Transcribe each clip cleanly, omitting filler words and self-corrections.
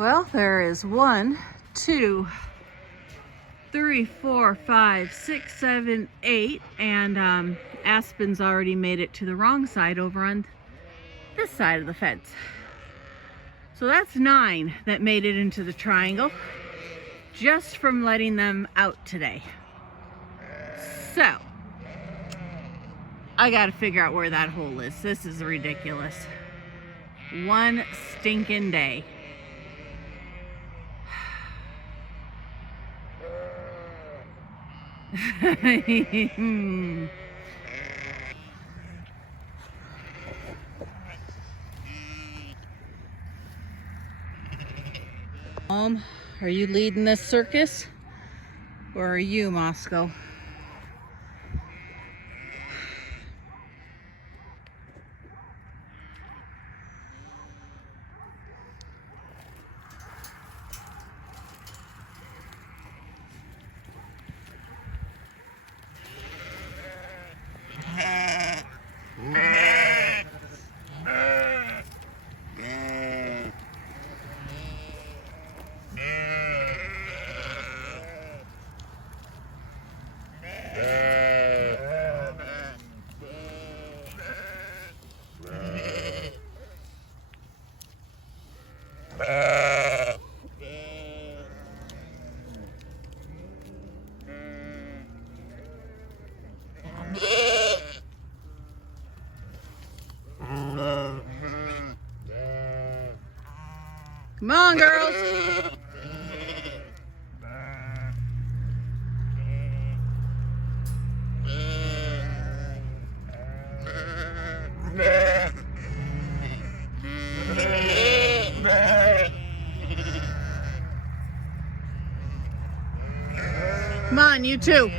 Well, there is 1, 2, 3, 4, 5, 6, 7, 8, and Aspen's already made it to the wrong side over on this side of the fence. So that's 9 that made it into the triangle just from letting them out today. So I gotta figure out where that hole is. This is ridiculous. One stinking day. Mom, are you leading this circus? Or are you, Moscow? Come on, girls. Come on, you too.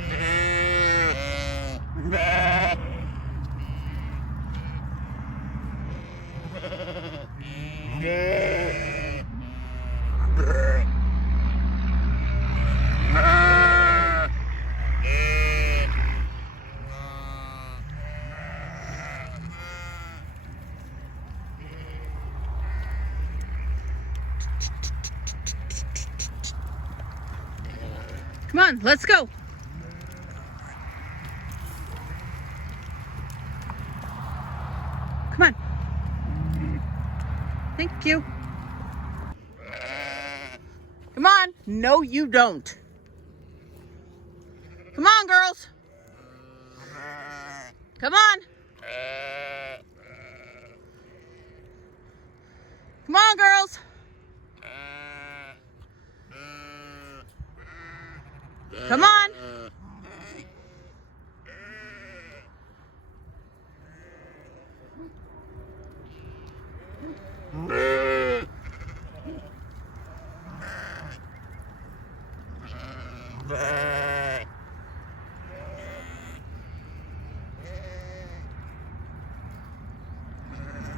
Come on, let's go. Come on. Thank you. Come on. No, you don't. Come on, girls. Come on. Come on, girls. Come on.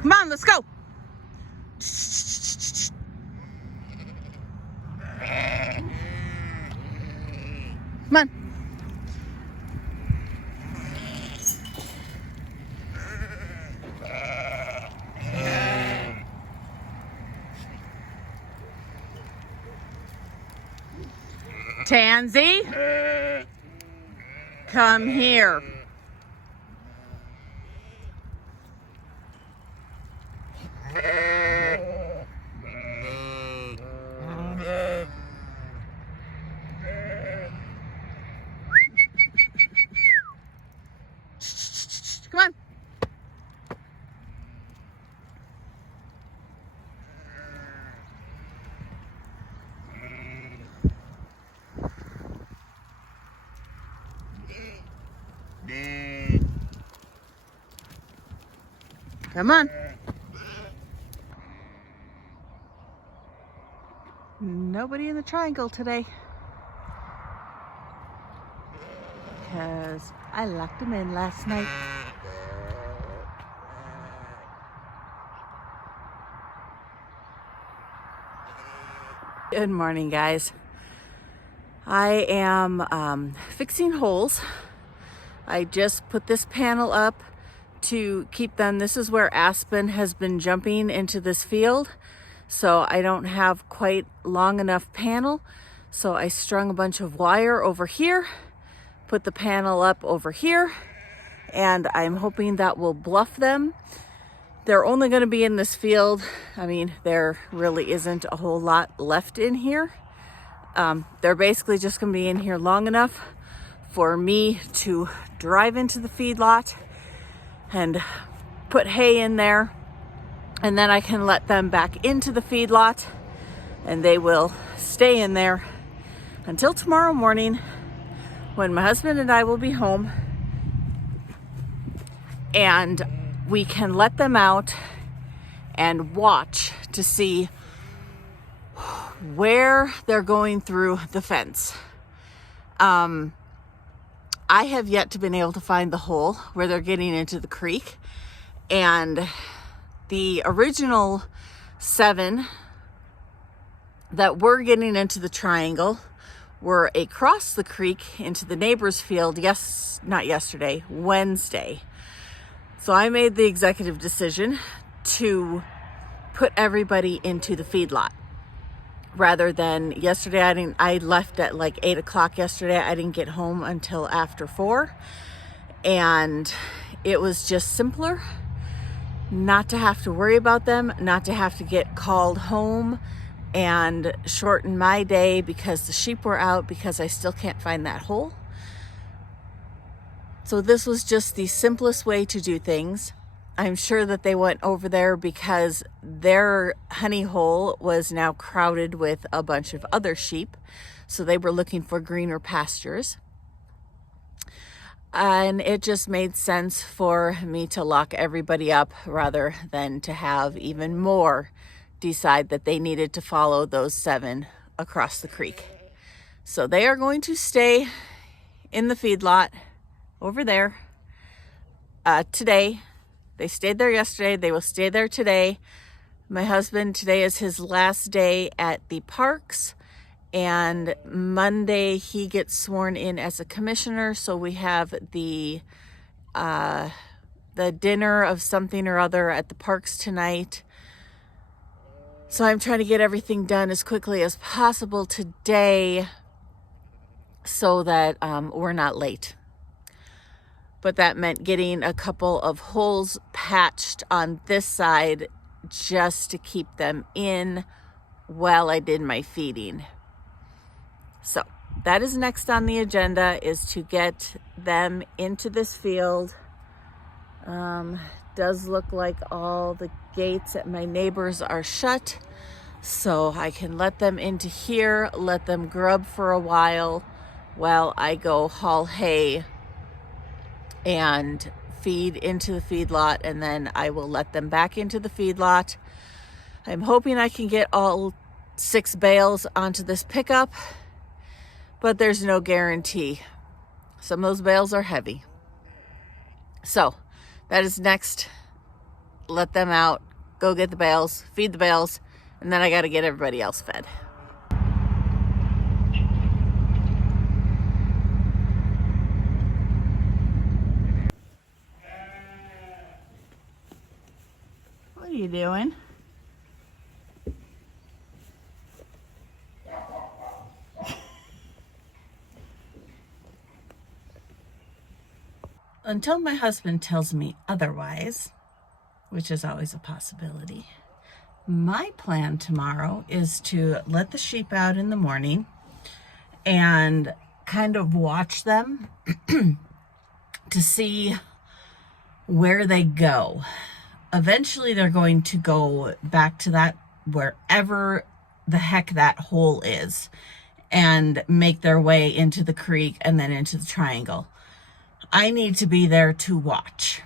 Come on, let's go. Come on. Tansy, come here. Come on. Come on. Nobody in the triangle today. Because I locked them in last night. Good morning, guys. I am fixing holes. I just put this panel up to keep them. This is where Aspen has been jumping into this field. So I don't have quite long enough panel. So I strung a bunch of wire over here, put the panel up over here, and I'm hoping that will bluff them. They're only going to be in this field. I mean, there really isn't a whole lot left in here. They're basically just going to be in here long enough for me to drive into the feedlot and put hay in there, and then I can let them back into the feedlot and they will stay in there until tomorrow morning, when my husband and I will be home, and we can let them out and watch to see where they're going through the fence. I have yet to been able to find the hole where they're getting into the creek, and the original 7 that were getting into the triangle were across the creek into the neighbor's field, Wednesday. So I made the executive decision to put everybody into the feedlot rather than yesterday. I left at like 8 o'clock yesterday. I didn't get home until after 4, and it was just simpler not to have to worry about them, not to have to get called home and shorten my day because the sheep were out, because I still can't find that hole. So this was just the simplest way to do things. I'm sure that they went over there because their honey hole was now crowded with a bunch of other sheep. So they were looking for greener pastures. And it just made sense for me to lock everybody up rather than to have even more decide that they needed to follow those 7 across the creek. So they are going to stay in the feedlot over there today. They stayed there yesterday. They will stay there today. My husband, today is his last day at the parks, and Monday he gets sworn in as a commissioner. So we have the dinner of something or other at the parks tonight. So I'm trying to get everything done as quickly as possible today so that we're not late. But that meant getting a couple of holes patched on this side just to keep them in while I did my feeding. So that is next on the agenda, is to get them into this field. Does look like all the gates at my neighbors are shut, so I can let them into here, let them grub for a while I go haul hay and feed into the feedlot, and then I will let them back into the feedlot. I'm hoping I can get all 6 bales onto this pickup, but there's no guarantee. Some of those bales are heavy. So that is next. Let them out, go get the bales, feed the bales, and then I got to get everybody else fed. What are you doing? Until my husband tells me otherwise, which is always a possibility, my plan tomorrow is to let the sheep out in the morning and kind of watch them to see where they go. Eventually they're going to go back to that, wherever the heck that hole is, and make their way into the creek and then into the triangle. I need to be there to watch.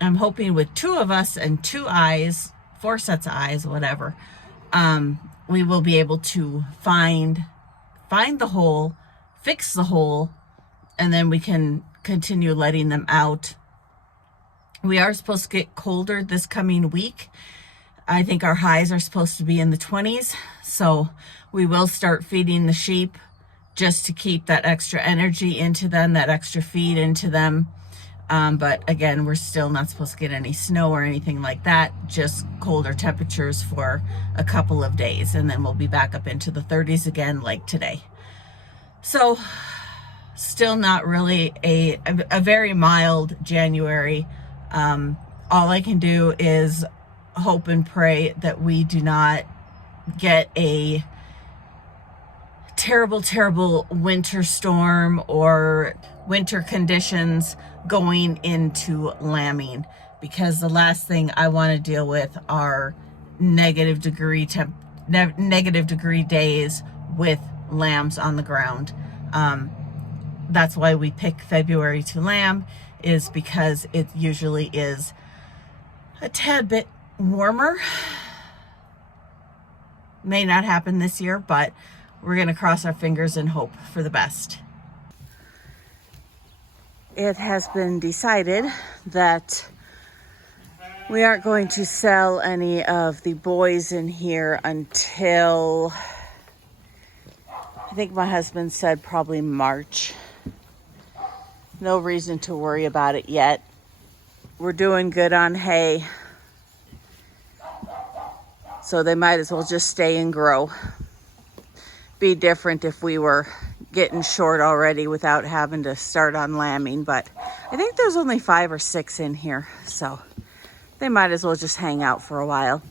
I'm hoping with 2 of us and 2 eyes, 4 sets of eyes, whatever, we will be able to find the hole, fix the hole, and then we can continue letting them out. We are supposed to get colder this coming week. I think our highs are supposed to be in the 20s, so we will start feeding the sheep just to keep that extra energy into them, that extra feed into them. But again, we're still not supposed to get any snow or anything like that, just colder temperatures for a couple of days, and then we'll be back up into the 30s again like today. So still not really a very mild January. All I can do is hope and pray that we do not get a terrible winter storm or winter conditions going into lambing, because the last thing I want to deal with are negative degree days with lambs on the ground. That's why we pick February to lamb, is because it usually is a tad bit warmer. May not happen this year, but we're going to cross our fingers and hope for the best. It has been decided that we aren't going to sell any of the boys in here until, I think my husband said probably March. No reason to worry about it yet. We're doing good on hay, so they might as well just stay and grow. Be different if we were getting short already without having to start on lambing, but I think there's only 5 or 6 in here, so they might as well just hang out for a while.